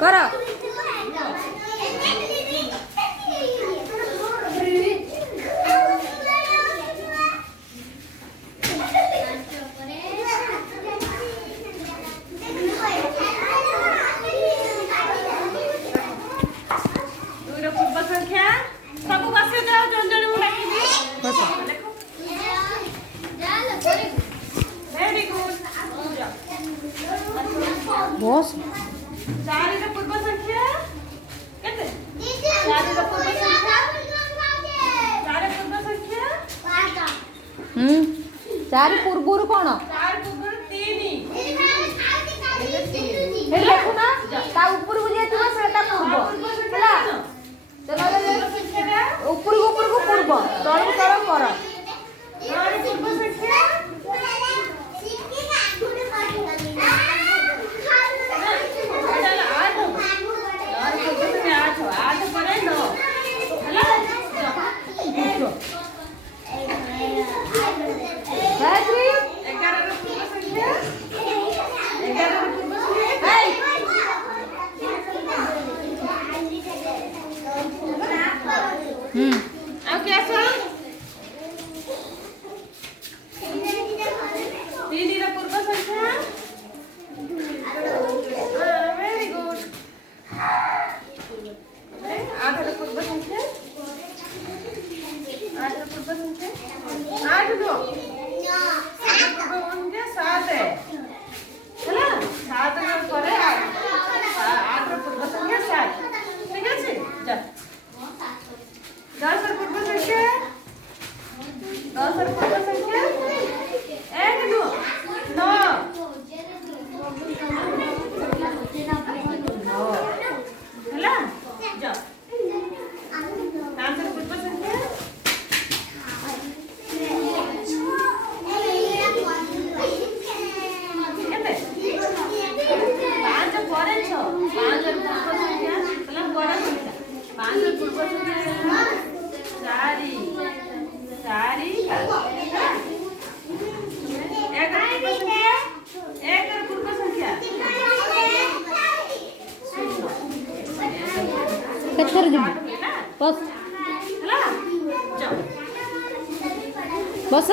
कर पूर्व संख्या सब बस जाओ जन जन वेरी गुड बस चार पूर्व संख्या केते चार पूर्व संख्या चार पूर्व संख्या चार पूर्व कौन चार पूर्व तीन देखु ना ता ऊपर को जे थिबो सेटा पूर्व हला चलो ऊपर को पूर्व तळ तळ कर चार पूर्व संख्या गायत्री 11 पूर्व संख्या 11 पूर्व संख्या अब कैसा तीन पूर्व संख्या वेरी गुड 8 पूर्व संख्या 8 पूर्व संख्या 8 दो पूर्व संख्या 7 है ना 7 पर 8 पूर्व संख्या 7 ठीक है जा 10 पूर्व संख्या 10 पूर्व संख्या 1 2 9 ହେଲା जा 5 पूर्व संख्या केते 5 ପରେ 6 5 पूर्व संख्या मतलब बड़ा संख्या 5 पूर्व संख्या 4 4 1 पूर्व संख्या केथर जब बस ହେଲା जा बस